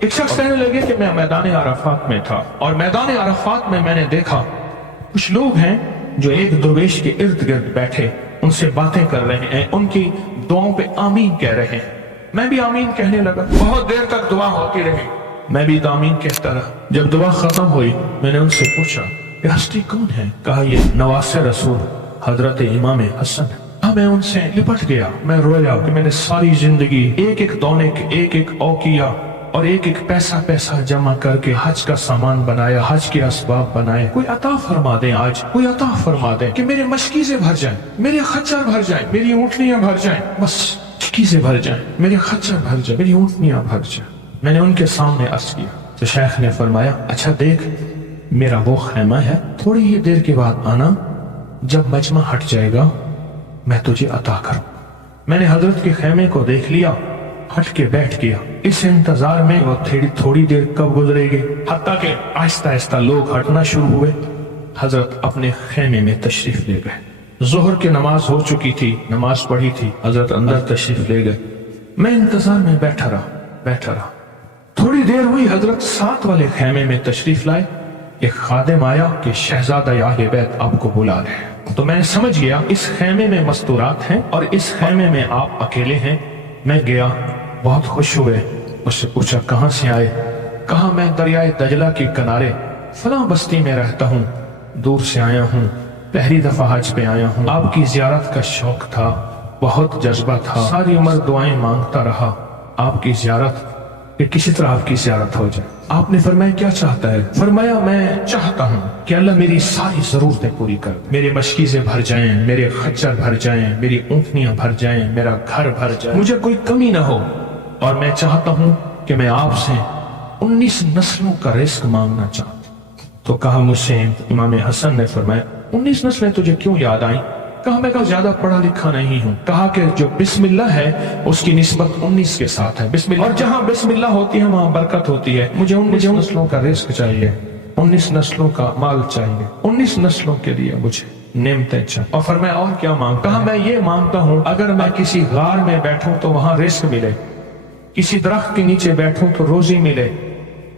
ایک شخص کہنے لگے کہ میں میدان عرفات میں تھا اور میدان عرفات میں میں نے دیکھا کچھ لوگ ہیں جو ایک درویش کے ارد گرد بیٹھے ان سے باتیں کر رہے ہیں، ان کی دعاؤں پہ آمین کہہ رہے ہیں۔ میں بھی آمین کہنے لگا، بہت دیر تک دعا ہوتی رہی، میں بھی آمین کہتا رہا۔ جب دعا ختم ہوئی میں نے ان سے پوچھا یہ ہستی کون ہے؟ کہا یہ نواسہ رسول حضرت امام حسن ہے۔ میں ان سے لپٹ گیا، میں رویا کہ میں نے ساری زندگی ایک ایک دونے کے ایک ایک اوقیہ اور ایک ایک پیسہ جمع کر کے حج کا سامان بنایا، حج کے اسباب بنائے۔ کوئی عطا فرما دیں، آج کوئی عطا فرما دیں کہ میرے مشکیزیں بھر جائیں، میرے خچر بھر جائیں، میری اونٹنیاں بھر جائیں، بس مشکیزیں بھر جائیں، میرے خچر بھر جائیں، میری اونٹنیاں بھر جائیں۔ میں نے ان کے سامنے عرض کیا تو شیخ نے فرمایا اچھا دیکھ میرا وہ خیمہ ہے، تھوڑی ہی دیر کے بعد آنا، جب مجمع ہٹ جائے گا میں تجھے عطا کروں۔ میں نے حضرت کے خیمے کو دیکھ لیا، ہٹ کے بیٹھ گیا۔ اس انتظار میں وہ تھوڑی دیر کب گزرے گی، حتیٰ کہ آہستہ آہستہ لوگ ہٹنا شروع ہوئے۔ حضرت اپنے خیمے میں تشریف لے گئے۔ ظہر کی نماز ہو چکی تھی، نماز پڑھی تھی، حضرت اندر تشریف لے گئے۔ میں انتظار میں بیٹھا رہا۔ تھوڑی دیر ہوئی، حضرت ساتھ والے خیمے میں تشریف لائے۔ ایک خادم آیا کہ شہزادہ اہل بیت آپ کو بلا رہے ہیں۔ تو میں نے سمجھ گیا اس خیمے میں مستورات ہیں اور اس خیمے میں آپ اکیلے ہیں۔ میں گیا، بہت خوش ہوئے، اس سے پوچھا کہاں سے آئے؟ کہا میں دریائے دجلہ کے کنارے فلاں بستی میں رہتا ہوں، دور سے آیا ہوں، پہلی دفعہ حج پہ آیا ہوں۔ آپ کی زیارت کا شوق تھا، بہت جذبہ تھا، ساری عمر دعائیں مانگتا رہا آپ کی زیارت، کہ کسی طرح آپ کی زیارت ہو جائے۔ آپ نے فرمایا کیا چاہتا ہے؟ فرمایا میں چاہتا ہوں کہ اللہ میری ساری ضرورتیں پوری کر دے، میرے مشکیزیں بھر جائیں، میرے خچر بھر جائیں، میری اونٹنیاں بھر جائیں، میرا گھر بھر جائے، مجھے کوئی کمی نہ ہو، اور میں چاہتا ہوں کہ میں آپ سے 19 نسلوں کا رزق مانگنا چاہتا ہوں۔ تو کہا مجھ سے امام حسن نے فرمایا 19 نسلیں تجھے کیوں یاد آئیں؟ کہا میں زیادہ پڑھا لکھا نہیں ہوں۔ کہا کہ جو بسم اللہ ہے اس کی نسبت 19 کے ساتھ ہے، بسم اللہ، اور جہاں بسم اللہ ہوتی ہے وہاں برکت ہوتی ہے۔ مجھے 19 نسلوں کا رزق چاہیے، 19 نسلوں کا مال چاہیے، 19 نسلوں کے لیے مجھے نعمتیں چاہیے۔ اور فرمایا اور کیا مانگتا؟ کہا میں یہ مانگتا ہوں اگر میں کسی غار میں بیٹھوں تو وہاں رزق ملے، کسی درخت کے نیچے بیٹھوں تو روزی ملے،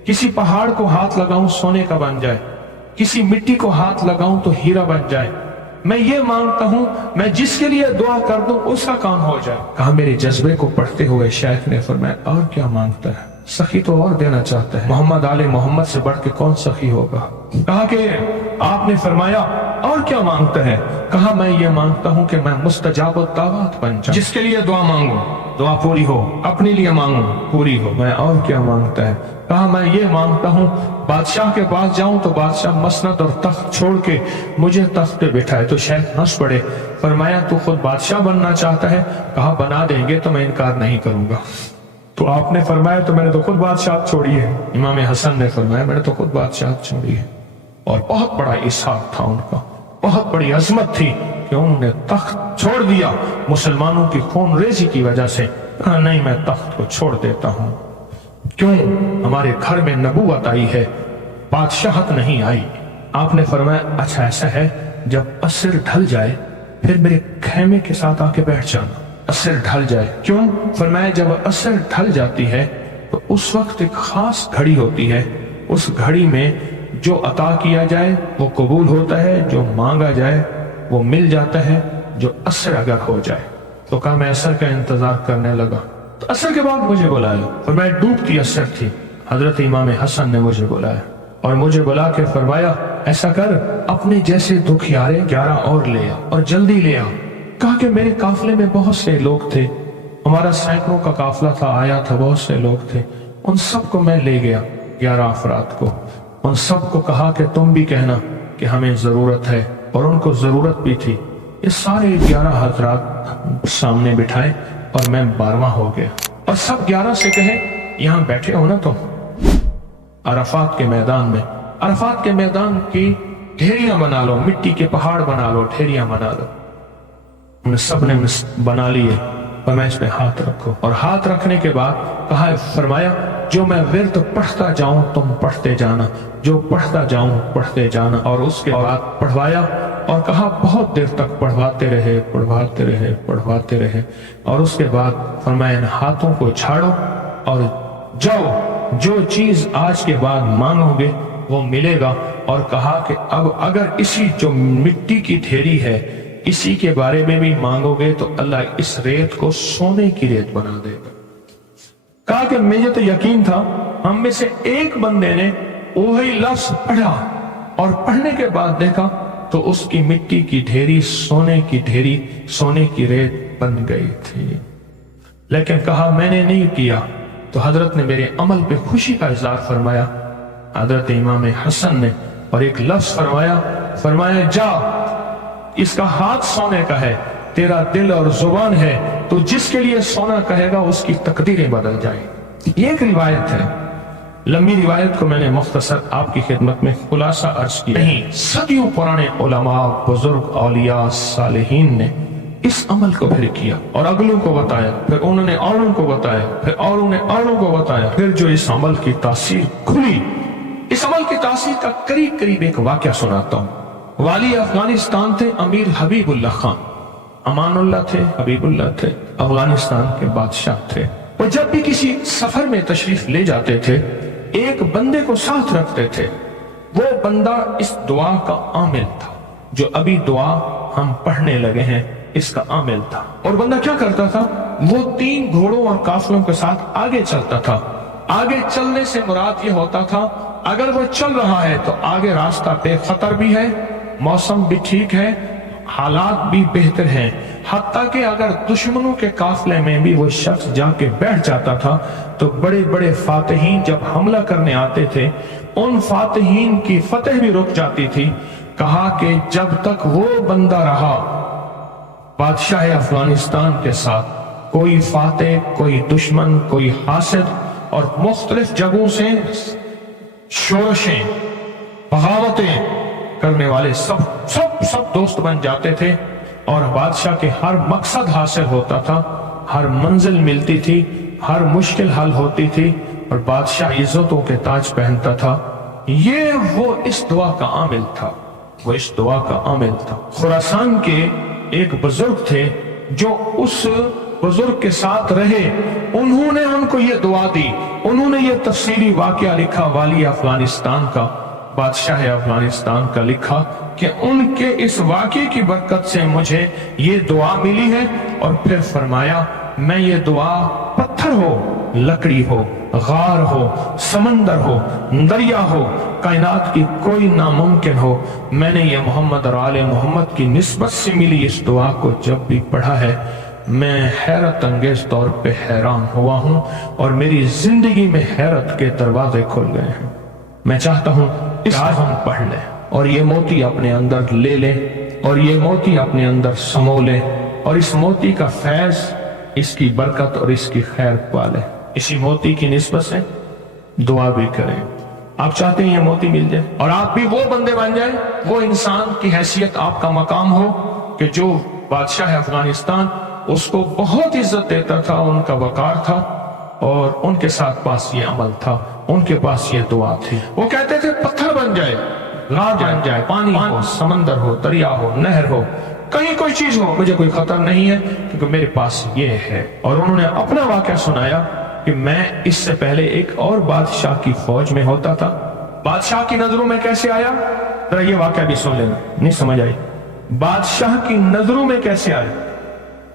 کسی پہاڑ کو ہاتھ لگاؤں سونے کا بن جائے، کسی مٹی کو ہاتھ لگاؤں تو ہیرا بن جائے۔ میں یہ مانگتا ہوں میں جس کے لیے دعا کر دوں اس کا کام ہو جائے۔ کہا میرے جذبے کو پڑھتے ہوئے شیخ نے فرمایا اور کیا مانگتا ہے؟ سخی تو اور دینا چاہتا ہے، محمد آل محمد سے بڑھ کے کون سخی ہوگا؟ کہا کہ آپ نے فرمایا اور کیا مانگتا ہے؟ کہا میں یہ مانگتا ہوں کہ میں مستجاب الدعوات بن جاؤں، جس کے لیے دعا مانگوں دعا پوری ہو، اپنے لیے مانگوں پوری ہو۔ میں اور کیا مانگتا ہے؟ کہا میں یہ مانگتا ہوں بادشاہ کے پاس جاؤں تو بادشاہ مسند اور تخت چھوڑ کے مجھے تخت پہ بٹھائے۔ تو شیخ ہنس پڑے، فرمایا تو خود بادشاہ بننا چاہتا ہے؟ کہا بنا دیں گے تو میں انکار نہیں کروں گا۔ تو آپ نے فرمایا تو میں نے تو خود بادشاہت چھوڑی ہے۔ امام حسن نے فرمایا میں نے تو خود بادشاہت چھوڑی ہے۔ اور بہت بڑا اسحاق تھا ان کا، بہت بڑی عظمت تھی کہ انہوں نے تخت چھوڑ دیا مسلمانوں کی خون ریزی کی وجہ سے۔ کہا نہیں میں تخت کو چھوڑ دیتا ہوں، کیوں؟ ہمارے گھر میں نبوت آئی ہے، بادشاہت نہیں آئی۔ آپ نے فرمایا اچھا ایسا ہے، جب عصر ڈھل جائے پھر میرے خیمے کے ساتھ آ کے بیٹھ جانا۔ عصر ڈھل جائے کیوں؟ فرمایا جب عصر ڈھل جاتی ہے تو اس وقت ایک خاص گھڑی ہوتی ہے، اس گھڑی میں جو عطا کیا جائے وہ قبول ہوتا ہے، جو مانگا جائے وہ مل جاتا ہے، جو عصر اگر ہو جائے۔ تو کہا میں عصر کا انتظار کرنے لگا، تو عصر کے بعد مجھے بلایا، فرمایا ڈوبتی عصر تھی، حضرت امام حسن نے مجھے بلایا اور مجھے بلا کے فرمایا ایسا کر اپنے جیسے دکھیارے 11 اور لے آ اور جلدی لے آ۔ کہا کہ میرے قافلے میں بہت سے لوگ تھے، ہمارا سینکڑوں کا قافلہ تھا، آیا تھا، بہت سے لوگ تھے، ان سب کو میں لے گیا، 11 افراد کو، ان سب کو کہا کہ تم بھی کہنا کہ ہمیں ضرورت ہے، اور ان کو ضرورت بھی تھی۔ یہ سارے 11 حضرات سامنے بٹھائے اور میں 12واں ہو گیا، اور سب 11 سے کہے یہاں بیٹھے ہو نا تم عرفات کے میدان میں، عرفات کے میدان کی ڈھیریاں بنا لو، مٹی کے پہاڑ بنا لو، ڈھیریاں بنا لو۔ انہیں سب نے بنا لیے، اور میں اس پہ ہاتھ رکھو، اور ہاتھ رکھنے کے بعد کہا فرمایا جو میں ورد پڑھتا جاؤں تم پڑھتے جانا، جو پڑھتا جاؤں پڑھتے جانا۔ اور اس کے بعد پڑھوایا اور کہا بہت دیر تک پڑھواتے رہے پڑھواتے رہے پڑھواتے رہے، اور اس کے بعد فرمایا ان ہاتھوں کو چھاڑو اور جاؤ جو چیز آج کے بعد مانگو گے وہ ملے گا، اور کہا کہ اب اگر اسی جو مٹی کی ڈھیری ہے اسی کے بارے میں بھی مانگو گے تو اللہ اس ریت کو سونے کی ریت بنا دے گا۔ کہا کہ مجھے تو یقین تھا، ہم میں سے ایک بندے نے وہی لفظ پڑھا اور پڑھنے کے بعد دیکھا تو اس کی مٹی کی ڈھیری سونے کی ڈھیری، سونے کی ریت بن گئی تھی۔ لیکن کہا میں نے نہیں کیا، تو حضرت نے میرے عمل پہ خوشی کا اظہار فرمایا، حضرت امام حسن نے، اور ایک لفظ فرمایا جا، اس کا ہاتھ سونے کا ہے، تیرا دل اور زبان ہے، تو جس کے لیے سونا کہے گا اس کی تقدیریں بدل جائیں۔ یہ ایک روایت ہے، لمبی روایت کو میں نے مختصر آپ کی خدمت میں خلاصہ عرض کیا۔ نہیں، صدیوں پرانے علماء، بزرگ، اولیاء، صالحین نے اس عمل کو پھر کیا اور اگلوں کو بتایا، پھر انہوں نے اوروں کو بتایا، پھر اوروں نے اوروں کو بتایا، پھر جو اس عمل کی تاثیر کھلی، اس عمل کی تاثیر کا قریب ایک واقعہ سناتا ہوں۔ والی افغانستان تھے امیر حبیب اللہ خان، امان اللہ تھے، حبیب اللہ تھے، افغانستان کے بادشاہ تھے۔ وہ جب بھی کسی سفر میں تشریف لے جاتے تھے ایک بندے کو ساتھ رکھتے تھے، وہ بندہ اس دعا کا عامل تھا، جو ابھی دعا ہم پڑھنے لگے ہیں اس کا عامل تھا۔ اور بندہ کیا کرتا تھا، وہ 3 گھوڑوں اور قافلوں کے ساتھ آگے چلتا تھا۔ آگے چلنے سے مراد یہ ہوتا تھا اگر وہ چل رہا ہے تو آگے راستہ بے خطر بھی ہے، موسم بھی ٹھیک ہے، حالات بھی بہتر ہیں، حتیٰ کہ اگر دشمنوں کے قافلے میں بھی وہ شخص جا کے بیٹھ جاتا تھا تو بڑے بڑے فاتحین جب حملہ کرنے آتے تھے ان فاتحین کی فتح بھی رک جاتی تھی۔ کہا کہ جب تک وہ بندہ رہا بادشاہ افغانستان کے ساتھ، کوئی فاتح، کوئی دشمن، کوئی حاسد اور مختلف جگہوں سے شورشیں، بغاوتیں کرنے والے سب دوست بن جاتے تھے، اور بادشاہ کے ہر مقصد حاصل ہوتا تھا، ہر منزل ملتی تھی، ہر مشکل حل ہوتی تھی، اور بادشاہ عزتوں کے تاج پہنتا تھا۔ یہ وہ اس دعا کا عامل تھا، وہ اس دعا کا عامل تھا۔ خراسان کے ایک بزرگ تھے جو اس بزرگ کے ساتھ رہے، انہوں نے ان کو یہ دعا دی، انہوں نے یہ تفصیلی واقعہ لکھا، والی افغانستان کا، بادشاہ افغانستان کا لکھا کہ ان کے اس واقعے کی برکت سے مجھے یہ دعا ملی ہے، اور پھر فرمایا میں یہ دعا پتھر ہو، لکڑی ہو، غار ہو، سمندر ہو، دریا ہو، کائنات کی کوئی ناممکن ہو، میں نے یہ محمد اور آل محمد کی نسبت سے ملی اس دعا کو جب بھی پڑھا ہے میں حیرت انگیز طور پہ حیران ہوا ہوں، اور میری زندگی میں حیرت کے دروازے کھل گئے ہیں۔ میں چاہتا ہوں اس آج ہم پڑھ لیں اور یہ موتی اپنے اندر لے لیں، اور یہ موتی اپنے اندر سمو لیں، اور اس موتی کا فیض، اس کی برکت اور اس کی خیر پالیں۔ اسی موتی کی نسبت سے دعا بھی کریں۔ آپ چاہتے ہیں یہ موتی مل جائے اور آپ بھی وہ بندے بن جائیں، وہ انسان کی حیثیت آپ کا مقام ہو کہ جو بادشاہ افغانستان اس کو بہت عزت دیتا تھا، ان کا وقار تھا، اور ان کے ساتھ پاس یہ عمل تھا، ان کے پاس یہ دعا تھی۔ وہ کہتے تھے پتھر بن جائے، غار بن جائے، پانی ہو، سمندر ہو، دریا ہو، نہر ہو، کہیں کوئی چیز ہو، مجھے کوئی خطر نہیں ہے کیونکہ میرے پاس یہ ہے۔ اور انہوں نے اپنا واقعہ سنایا کہ میں اس سے پہلے ایک اور بادشاہ کی فوج میں ہوتا تھا، بادشاہ کی نظروں میں کیسے آیا، ذرا یہ واقعہ بھی سن لینا، نہیں سمجھ آئی، بادشاہ کی نظروں میں کیسے آیا،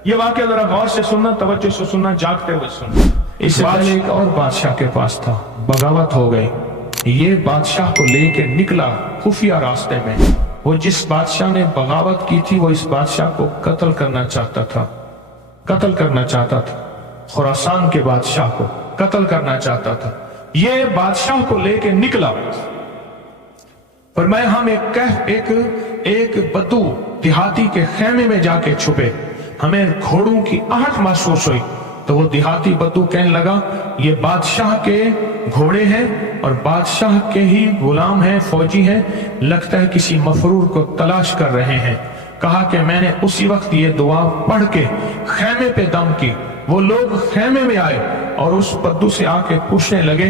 یہ واقعہ ذرا غور سے سننا، توجہ سے سننا، جاگتے ہوئے سننا۔ اس سے پہلے ایک اور بادشاہ کے پاس تھا، بغاوت ہو گئی، یہ بادشاہ کو لے کے نکلا خفیہ راستے میں، وہ جس بادشاہ نے بغاوت کی تھی وہ اس بادشاہ کو قتل کرنا چاہتا تھا، قتل کرنا چاہتا تھا، خراسان کے بادشاہ کو قتل کرنا چاہتا تھا۔ یہ بادشاہ کو لے کے نکلا، فرمایا ہم ایک بدو دیہاتی کے خیمے میں جا کے چھپے، ہمیں گھوڑوں کی آہٹ محسوس ہوئی، تو وہ دیہاتی بدو کہنے لگا یہ بادشاہ کے گھوڑے ہیں اور بادشاہ کے ہی غلام ہیں، فوجی ہیں، لگتا ہے کسی مفرور کو تلاش کر رہے ہیں۔ کہا کہ میں نے اسی وقت یہ دعا پڑھ کے خیمے پہ دم کی، وہ لوگ خیمے میں آئے اور اس بدو سے آ کے پوچھنے لگے